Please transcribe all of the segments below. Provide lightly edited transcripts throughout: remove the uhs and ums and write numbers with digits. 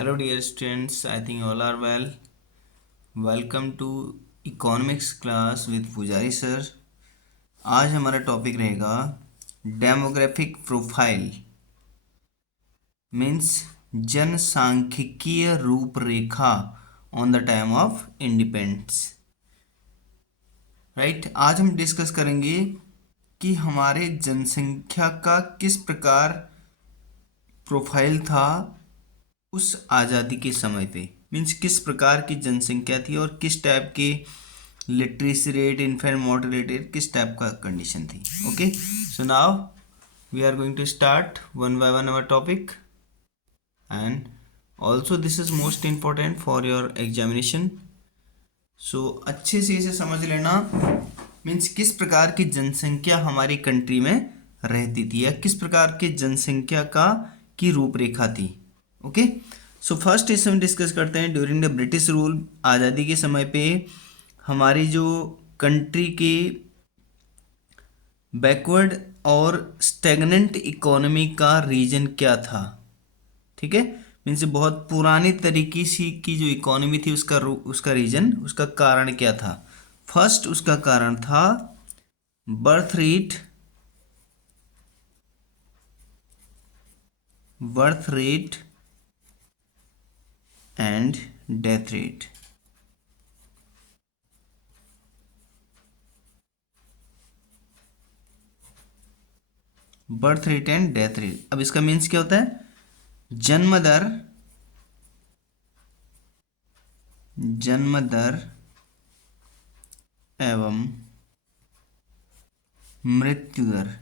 Hello, dear students. I think all are well. Welcome to economics class with पुजारी sir. आज हमारा topic रहेगा demographic profile means जनसांख्यिकीय रूपरेखा on the time of independence. Right, आज हम डिस्कस करेंगे कि हमारे जनसंख्या का किस प्रकार प्रोफाइल था उस आज़ादी के समय पे. मीन्स किस प्रकार की जनसंख्या थी और किस टाइप के literacy rate, infant mortality rate, किस टाइप का कंडीशन थी. Okay, so now we are going to start one by one our topic and also this is most important for your examination. So अच्छे से इसे समझ लेना. Means किस प्रकार की जनसंख्या हमारी कंट्री में रहती थी या किस प्रकार की जनसंख्या की रूपरेखा थी. ओके, सो फर्स्ट इसे हम डिस्कस करते हैं. ड्यूरिंग द ब्रिटिश रूल, आज़ादी के समय पे हमारी जो कंट्री के बैकवर्ड और स्टेगनेंट इकोनॉमी का रीजन क्या था. ठीक है, मीन्स बहुत पुरानी तरीके से की जो इकोनॉमी थी उसका रीजन, उसका कारण क्या था. फर्स्ट उसका कारण था birth rate and death rate. Birth rate and death rate. अब इसका मीन्स क्या होता है? जन्म दर एवं मृत्यु दर.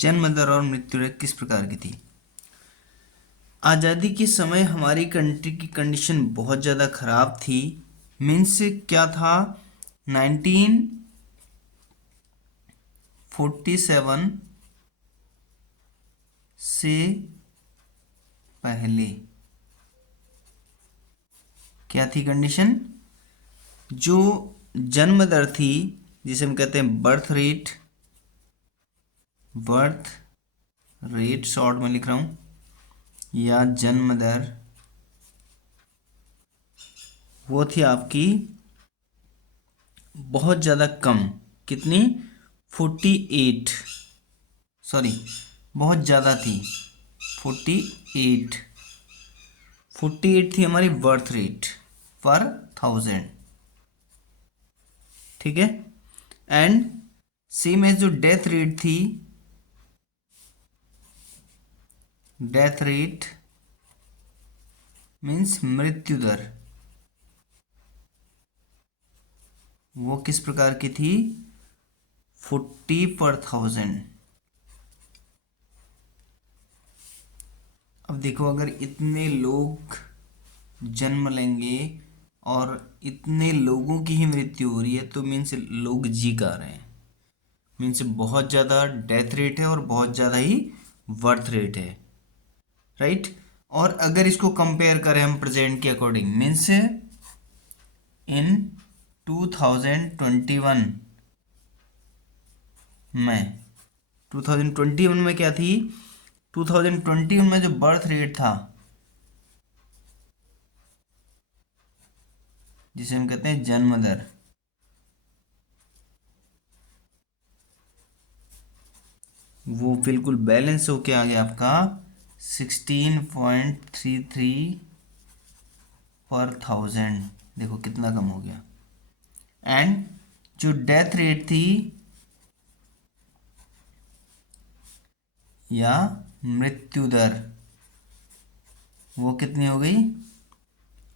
जन्म दर और मृत्यु दर किस प्रकार की थी? आज़ादी के समय हमारी कंट्री की कंडीशन बहुत ज़्यादा ख़राब थी. मीन्स क्या था? 1947 से पहले क्या थी कंडीशन? जो जन्म दर थी, जिसे हम कहते हैं बर्थ रेट शॉर्ट में लिख रहा हूं, या जन्म दर, वो थी आपकी बहुत ज़्यादा कम. कितनी? 48, सॉरी बहुत ज़्यादा थी. 48 थी हमारी बर्थ रेट पर 1000. ठीक है, एंड सेम एज जो डेथ रेट थी, डेथ रेट मीन्स मृत्यु दर, वो किस प्रकार की थी? 40 पर 1000. अब देखो, अगर इतने लोग जन्म लेंगे और इतने लोगों की ही मृत्यु हो रही है तो मीन्स लोग जी का रहे हैं. मीन्स बहुत ज़्यादा डेथ रेट है और बहुत ज़्यादा ही बर्थ रेट है. राइट, और अगर इसको कंपेयर करें हम प्रेजेंट के अकॉर्डिंग, मीन्स इन 2021 में क्या थी? 2021 में जो बर्थ रेट था, जिसे हम कहते हैं जन्म दर, वो बिल्कुल बैलेंस होके आ गया आपका 16.33 पर 1000. देखो कितना कम हो गया. एंड जो डेथ रेट थी या मृत्यु दर, वो कितनी हो गई?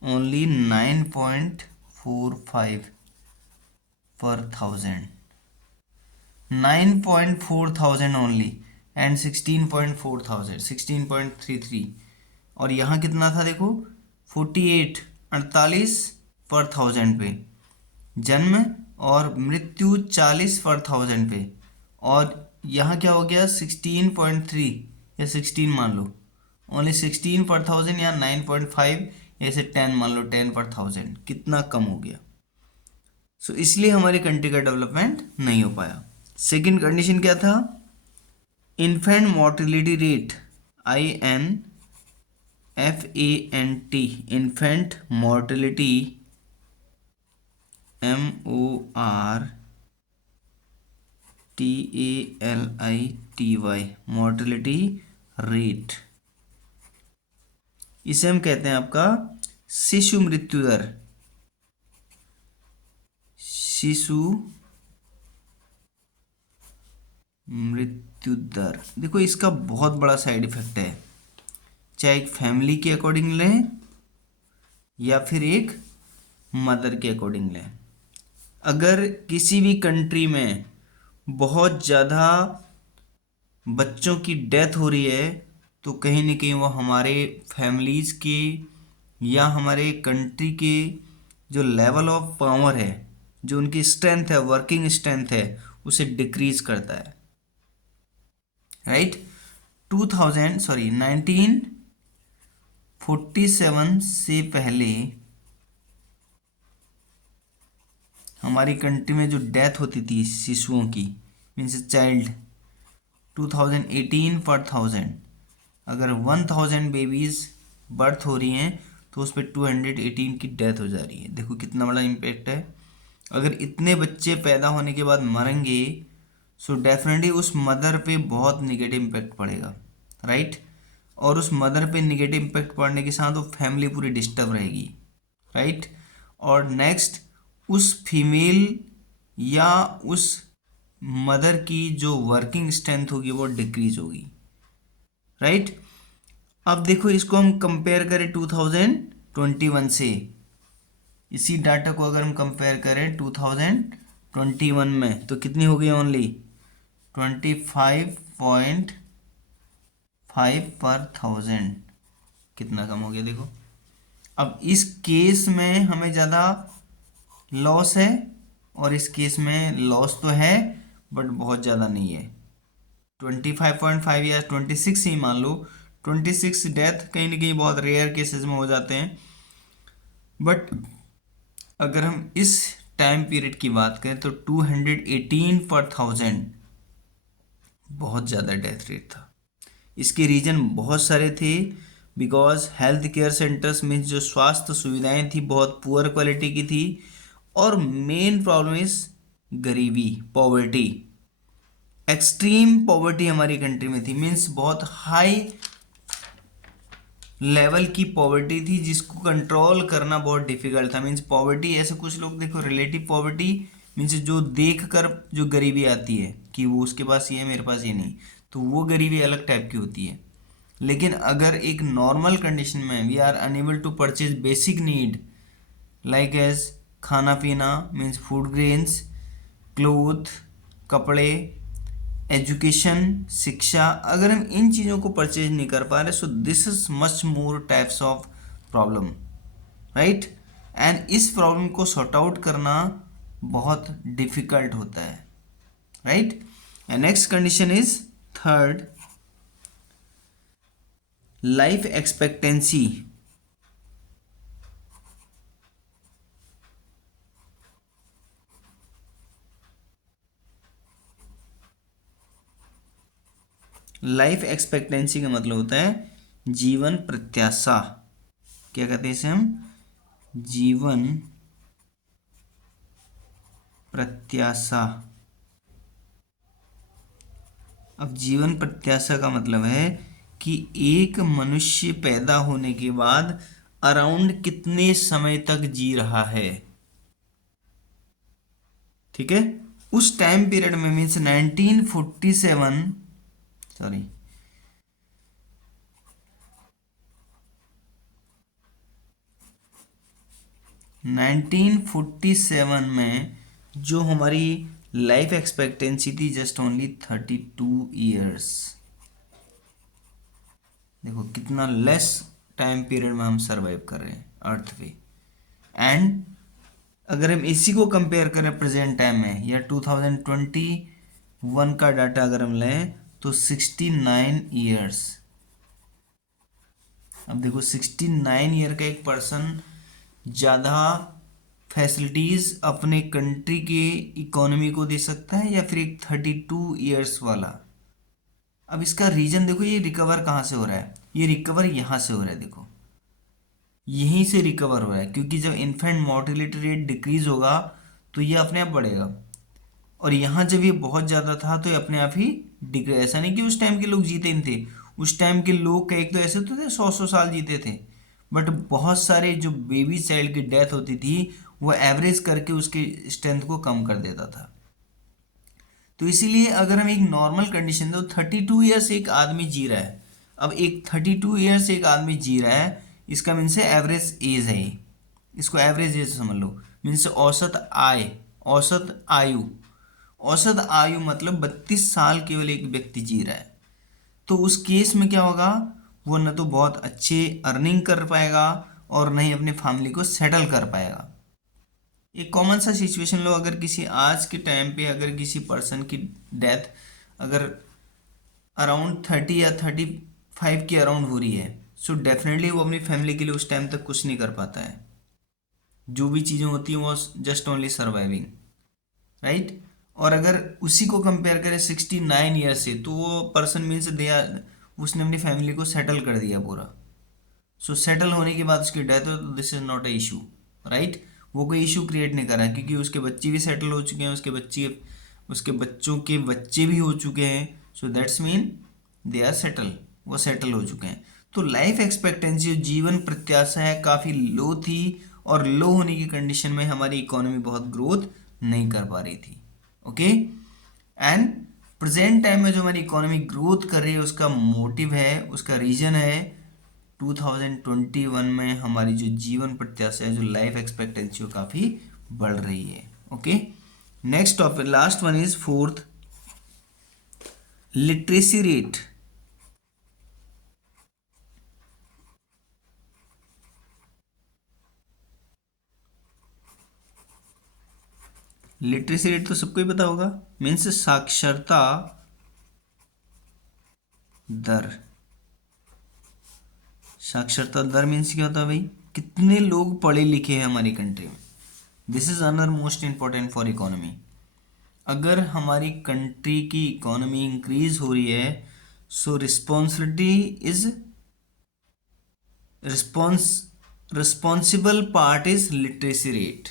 ओनली 9.45 पर 1000. 9.4000 ओनली एंड 16.33. और यहाँ कितना था? देखो 48 पर 1000 पे जन्म और मृत्यु 40 पर 1000 पे. और यहाँ क्या हो गया? 16.3 या 16 मान लो, ओनली 16 पर 1000 या 9.5 ऐसे 10 मान लो, 10 पर 1000. कितना कम हो गया. सो इसलिए हमारी कंट्री का डेवलपमेंट नहीं हो पाया. सेकंड कंडीशन क्या था? Infant mortality rate, INFANT, infant mortality, MORTALITY, mortality rate, इसे हम कहते हैं आपका शिशु मृत्यु दर। शिशु मृत्यु दर, देखो इसका बहुत बड़ा साइड इफेक्ट है, चाहे एक फैमिली के अकॉर्डिंग लें या फिर एक मदर के अकॉर्डिंग लें। अगर किसी भी कंट्री में बहुत ज़्यादा बच्चों की डेथ हो रही है तो कहीं ना कहीं वो हमारे फैमिलीज़ के या हमारे कंट्री के जो लेवल ऑफ पावर है, जो उनकी स्ट्रेंथ है, वर्किंग स्ट्रेंथ है, उसे डिक्रीज करता है, राइट। 1947 से पहले हमारी कंट्री में जो डेथ होती थी शिशुओं की, मीन्स चाइल्ड, 2018 पर 1000, अगर 1000 बेबीज बर्थ हो रही हैं तो उस पर 218 की डेथ हो जा रही है। देखो कितना बड़ा इम्पैक्ट है। अगर इतने बच्चे पैदा होने के बाद मरेंगे सो डेफिनेटली उस मदर पे बहुत निगेटिव इम्पैक्ट पड़ेगा, राइट। और उस मदर पे निगेटिव इम्पैक्ट पड़ने के साथ वो फैमिली पूरी डिस्टर्ब रहेगी, राइट। और नेक्स्ट, उस फीमेल या उस मदर की जो वर्किंग स्ट्रेंथ होगी वो डिक्रीज होगी, राइट। अब देखो इसको हम कंपेयर करें 2021 से, इसी डाटा को अगर हम कंपेयर करें 2021 में तो कितनी हो गई? ओनली 25.5 पर 1000, कितना कम हो गया देखो। अब इस केस में हमें ज़्यादा लॉस है और इस केस में लॉस तो है बट बहुत ज़्यादा नहीं है। 25.5 या 26 ही मान लो, 26 डेथ कहीं ना कहीं बहुत रेयर केसेस में हो जाते हैं, बट अगर हम इस टाइम पीरियड की बात करें तो 218 पर 1000 बहुत ज़्यादा डेथ रेट था। इसके रीज़न बहुत सारे थे, बिकॉज हेल्थ केयर सेंटर्स में जो स्वास्थ्य सुविधाएं थी बहुत पुअर क्वालिटी की थी, और मेन प्रॉब्लम इज गरीबी, पॉवर्टी, एक्सट्रीम पॉवर्टी हमारी कंट्री में थी, मीन्स बहुत हाई लेवल की पॉवर्टी थी जिसको कंट्रोल करना बहुत डिफिकल्ट था। मीन्स पॉवर्टी ऐसे कुछ लोग देखो, रिलेटिव पॉवर्टी मीन्स जो देख कर जो गरीबी आती है कि वो उसके पास ये है मेरे पास ये नहीं, तो वो गरीबी अलग टाइप की होती है। लेकिन अगर एक नॉर्मल कंडीशन में we are unable to purchase basic need like as खाना पीना, मीन्स फूड ग्रेन्स, क्लोथ, कपड़े, एजुकेशन, शिक्षा, अगर हम इन चीज़ों को परचेज नहीं कर पा रहे so this is much more types of problem, right. And इस प्रॉब्लम को सॉर्ट आउट करना बहुत डिफिकल्ट होता है, right. And next condition is third, life expectancy. Life expectancy का मतलब होता है जीवन प्रत्याशा। क्या कहते हैं इसे हम? जीवन प्रत्याशा। अब जीवन प्रत्याशा का मतलब है कि एक मनुष्य पैदा होने के बाद अराउंड कितने समय तक जी रहा है, ठीक है। उस टाइम पीरियड में मीन्स 1947, सॉरी 1947 में जो हमारी लाइफ एक्सपेक्टेंसी थी जस्ट ओनली 32 ईयर्स। देखो कितना लेस टाइम पीरियड में हम सरवाइव कर रहे हैं अर्थ पे। एंड अगर हम इसी को कंपेयर करें प्रेजेंट टाइम में या 2021 का डाटा अगर हम लें तो 69 ईयर्स। अब देखो 69 ईयर का एक पर्सन ज़्यादा फैसिलिटीज़ अपने कंट्री के इकोनॉमी को दे सकता है, या फिर एक 32 ईयर्स वाला? अब इसका रीजन देखो, ये रिकवर कहाँ से हो रहा है? ये रिकवर यहाँ से हो रहा है, देखो यहीं से रिकवर हो रहा है, क्योंकि जब इन्फेंट मोर्टेलिटी रेट डिक्रीज होगा तो ये अपने आप बढ़ेगा। और यहाँ जब ये बहुत ज़्यादा था तो ये अपने आप ही डिक्रीज, ऐसा नहीं कि उस टाइम के लोग जीते नहीं थे, उस टाइम के लोग कई तो ऐसे तो थे 100-100 साल जीते थे, बट बहुत सारे जो बेबी चाइल्ड की डेथ होती थी वो एवरेज करके उसके स्ट्रेंथ को कम कर देता था। तो इसीलिए अगर हम एक नॉर्मल कंडीशन तो 32 ईयर्स एक आदमी जी रहा है, अब एक 32 ईयर्स एक आदमी जी रहा है, इसका मीन्स है एवरेज एज है ये, इसको एवरेज एज समझ लो, मीन्स औसत आय, औसत आयु, औसत आयु मतलब 32 साल केवल एक व्यक्ति जी रहा है। तो उस केस में क्या होगा, वो न तो बहुत अच्छे अर्निंग कर पाएगा और न ही अपने फैमिली को सेटल कर पाएगा। एक कॉमन सा सिचुएशन लो, अगर किसी आज के टाइम पे अगर किसी पर्सन की डेथ अगर अराउंड 30 या 35 के अराउंड हो रही है, सो डेफिनेटली वो अपनी फैमिली के लिए उस टाइम तक कुछ नहीं कर पाता है, जो भी चीज़ें होती हैं वो जस्ट ओनली सर्वाइविंग, राइट। और अगर उसी को कंपेयर करें 69 ईयर से, तो वो पर्सन मीन्स दे उसने अपनी फैमिली को सेटल कर दिया पूरा। सो सेटल होने के बाद उसकी डेथ हो तो this is not a issue, right. वो कोई इशू क्रिएट नहीं कर रहा है, क्योंकि उसके बच्चे भी सेटल हो चुके हैं, उसके बच्चों के बच्चे भी हो चुके हैं, so that's mean they are settle, वो सेटल हो चुके हैं। तो लाइफ एक्सपेक्टेंसी, जीवन प्रत्याशा है, काफ़ी लो थी, और लो होने की कंडीशन में हमारी इकोनॉमी बहुत ग्रोथ नहीं कर पा रही थी। ओके, एंड प्रेजेंट टाइम में जो हमारी इकोनॉमी ग्रोथ कर रही है उसका मोटिव है, उसका रीजन है 2021 में हमारी जो जीवन प्रत्याशा है, जो लाइफ एक्सपेक्टेंसी वो काफ़ी बढ़ रही है। Okay, next topic, last one is fourth, literacy rate. Literacy rate तो सबको ही पता होगा, मीन्स साक्षरता दर। साक्षरता दर मीन्स क्या होता है भाई, कितने लोग पढ़े लिखे हैं हमारी कंट्री में। This is another most important for economy. अगर हमारी कंट्री की इकोनॉमी इंक्रीज हो रही है, सो responsibility is responsible part is literacy rate.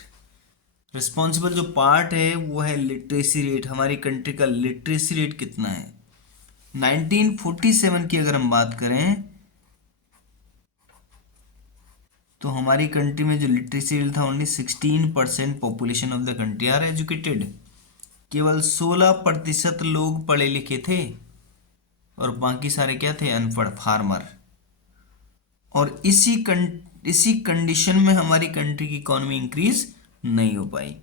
Responsible जो पार्ट है वो है लिटरेसी रेट। हमारी कंट्री का लिटरेसी रेट कितना है? 1947 की अगर हम बात करें तो हमारी कंट्री में जो लिटरेसी रेट था, only 16% population of the country are educated. केवल 16% लोग पढ़े लिखे थे और बाकी सारे क्या थे? अनपढ़, फार्मर। और इसी कंडीशन में हमारी कंट्री की इकोनॉमी इंक्रीज नहीं हो पाई।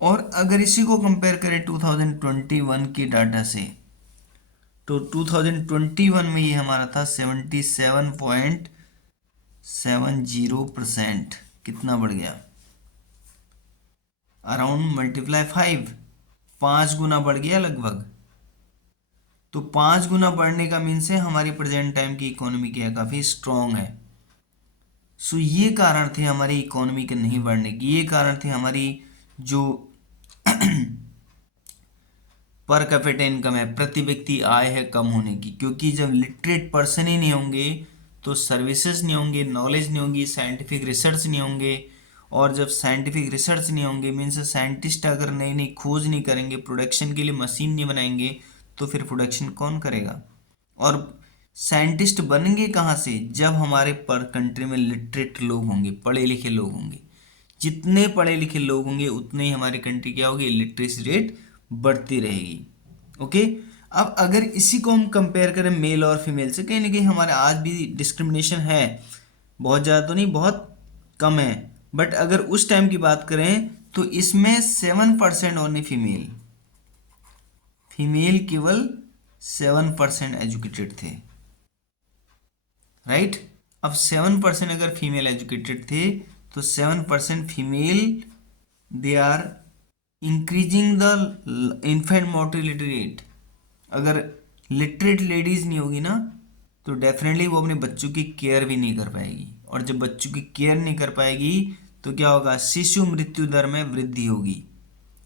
और अगर इसी को कंपेयर करें 2021 के डाटा से, तो 2021 में ये हमारा था 77.70%। कितना बढ़ गया? अराउंड मल्टीप्लाई 5 गुना बढ़ गया लगभग। तो 5 गुना बढ़ने का मीन्स है हमारी प्रेजेंट टाइम की इकोनॉमी क्या है? काफ़ी स्ट्रॉन्ग है। सो ये कारण थे हमारी इकोनॉमी के नहीं बढ़ने की, ये कारण थे हमारी जो पर कैपिटा इनकम है, प्रति व्यक्ति आय है, कम होने की। क्योंकि जब लिटरेट पर्सन ही नहीं होंगे तो सर्विसेज नहीं होंगे, नॉलेज नहीं होगी, साइंटिफिक रिसर्च नहीं होंगे। और जब साइंटिफिक रिसर्च नहीं होंगे, मीन्स साइंटिस्ट अगर नई नई खोज नहीं करेंगे, प्रोडक्शन के लिए मशीन नहीं बनाएंगे, तो फिर प्रोडक्शन कौन करेगा? और साइंटिस्ट बनेंगे कहाँ से? जब हमारे पर कंट्री में लिटरेट लोग होंगे, पढ़े लिखे लोग होंगे। जितने पढ़े लिखे लोग होंगे उतने ही हमारी कंट्री क्या होगी? लिटरेसी रेट बढ़ती रहेगी। ओके, अब अगर इसी को हम कंपेयर करें मेल और फीमेल से, कहीं ना कहीं हमारे आज भी डिस्क्रिमिनेशन है, बहुत ज़्यादा तो नहीं, बहुत कम है। बट अगर उस टाइम की बात करें तो इसमें 7% ओनली फीमेल, केवल 7% एजुकेटेड थे, राइट। अब 7% अगर फीमेल एजुकेटेड थे तो 7% female they are increasing the infant mortality rate. अगर लिटरेट लेडीज नहीं होगी ना तो डेफिनेटली वो अपने बच्चों की केयर भी नहीं कर पाएगी, और जब बच्चों की केयर नहीं कर पाएगी तो क्या होगा, शिशु मृत्यु दर में वृद्धि होगी।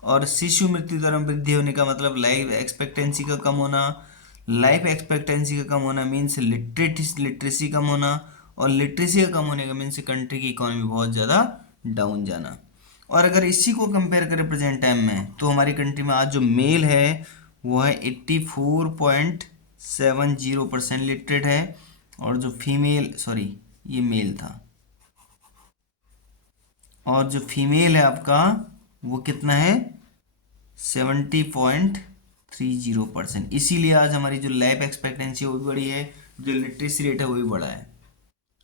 और शिशु मृत्यु दर में वृद्धि होने का मतलब लाइफ एक्सपेक्टेंसी का कम होना। लाइफ एक्सपेक्टेंसी का कम होना मीन्स लिटरेसी कम होना, और लिटरेसी का कम होने का मीन्स कंट्री की इकोनॉमी बहुत ज़्यादा डाउन जाना। और अगर इसी को कंपेयर करें प्रेजेंट टाइम में, तो हमारी कंट्री में आज जो मेल है वो है 84.70% लिटरेट है, और जो फीमेल, सॉरी ये मेल था, और जो फीमेल है आपका वो कितना है, 70.30%। इसीलिए आज हमारी जो लाइफ एक्सपेक्टेंसी है वो भी बड़ी है, जो लिटरेसी रेट है वो भी बड़ा है,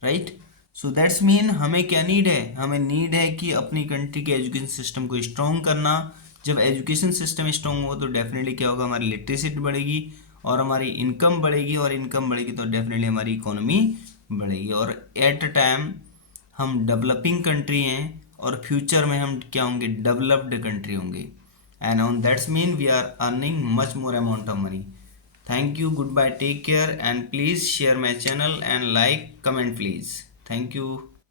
राइट। सो दैट्स मीन हमें क्या नीड है, हमें नीड है कि अपनी कंट्री के एजुकेशन सिस्टम को स्ट्रॉन्ग करना। जब एजुकेशन सिस्टम स्ट्रॉन्ग हो तो डेफिनेटली क्या होगा, हमारी लिटरेसी बढ़ेगी और हमारी इनकम बढ़ेगी, और इनकम बढ़ेगी तो डेफिनेटली हमारी इकोनॉमी बढ़ेगी, और एट अ टाइम हम डेवलपिंग कंट्री हैं, और फ्यूचर में हम क्या होंगे, डेवलप्ड कंट्री होंगे। And on that mean we are earning much more amount of money. Thank you, goodbye, take care, and please share my channel and like, comment please. Thank you.